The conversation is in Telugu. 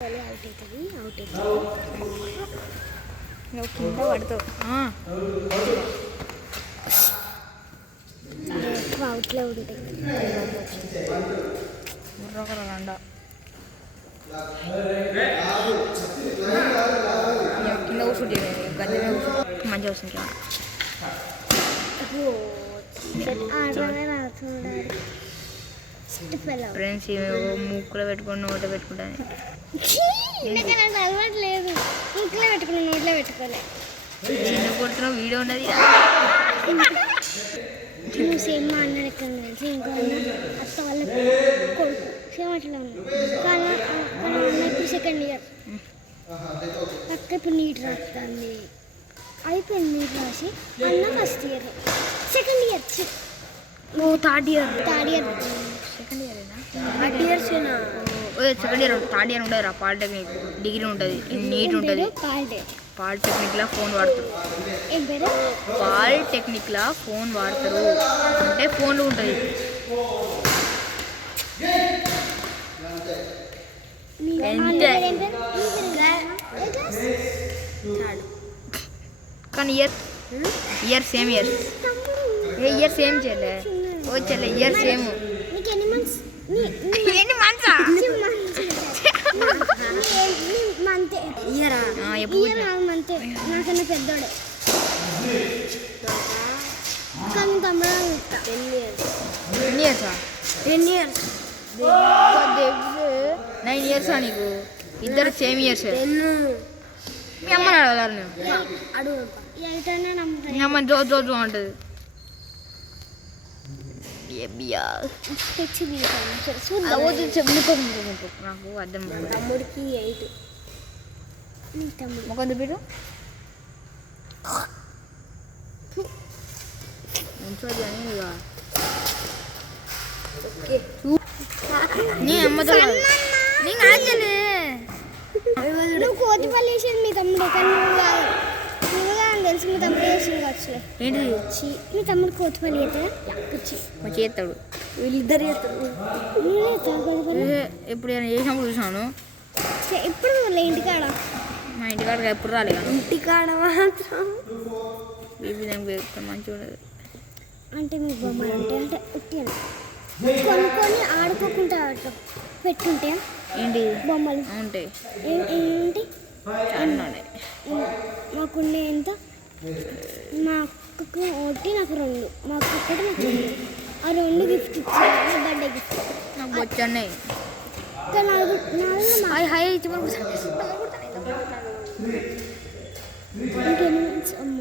అవుట్ అవుతుంది నువ్వు కింద పడతావు ఎక్కువ అవుట్లో ఉంటాయి రండ కింద కూర్చుంటే గద్దె మంచిగా వస్తుంది ఫ్రెండ్స్ ముక్కులో పెట్టుకుని నోట్లో పెట్టుకుంటాను అలవాట్లేదు ముక్కులో పెట్టుకుని నోట్లో పెట్టుకోలే చిన్న కొడుతున్న వీడియో ఉన్నది నువ్వు సేమ్ మా అన్న ఎక్కడ తెలిసి ఇంకో అన్న అత్త వాళ్ళ కొడుకు సేమ్ అట్లా ఉన్నావు కానీ అన్న ఇప్పుడు సెకండ్ ఇయర్ అక్క ఇప్పుడు నీట్ రాస్తుంది అయిపోయింది నీట్ రాసి అన్న ఫస్ట్ ఇయర్ సెకండ్ ఇయర్ నువ్వు థర్డ్ ఇయర్ సెకండ్ ఇయరేనా థర్డ్ ఇయర్సేనా సెకండ్ ఇయర్ థర్డ్ ఇయర్ ఉంటుంది రా పాలిటెక్నిక్ డిగ్రీ ఉంటుంది నీట్ ఉంటుంది పాలిటెక్నిక్లో ఫోన్ వాడతారు ఏం పేరు పాలిటెక్నిక్లో ఫోన్ వాడతారు అంటే ఫోన్లు ఉంటుంది కానీ year same year year same చేయలే ఓ చెల్లె ఇయర్ సేమ్ ఎన్ని మంత్స్ మంతే ఇయరా మంతే నాకన్నా పెద్దోడే కానీ తమ్ముడు 10 ఇయర్సా 10 ఇయర్స్ 9 ఇయర్సా నీకు ఇద్దరు సేమ్ ఇయర్స్ మీ అమ్మని అడగలరు నేను అడుగు 8 అనే నమ్ముతాను మీ అమ్మ జో అంటది తెచ్చి నాకు అర్థం తమ్ముడికి 8 తమ్ముడు ముఖం చూపిడు మంచిది అని నీ అమ్మతో నువ్వు కోతిపల్లి వేసేది మీ తమ్ముడు కానీ నువ్వు అని తెలిసి మీ తమ్ముడు వేసింది వచ్చలే ఏంటి మీ తమ్ముడు కోతిపల్లి అయితే మా చేస్తాడు వీళ్ళిద్దరు చేస్తారు ఎప్పుడు చేసినప్పుడు చూసాను ఎప్పుడు ఇంటికాడ మా ఇంటికాడ ఎప్పుడు రాలేదు ఇంటికాడ మాత్రం బీపీ దానికి మంచిగా ఉండదు అంటే మీ బొమ్మలు అంటే ఉట్టిన కొనుక్కొని ఆడుకోకుండా పెట్టుకుంటే ఏంటి బొమ్మలు ఉంటాయి ఏంటి చాలా మాకుండే ఎంత మా అక్కకు ఒకటి నాకు 2 మా అక్క ఒకటి నాకు 2 ఆ 2 గిఫ్ట్ ఇచ్చాను బర్త్డే గిఫ్ట్ నాకు వచ్చాయి ఇంకెన్ని మంత్స్ అమ్మ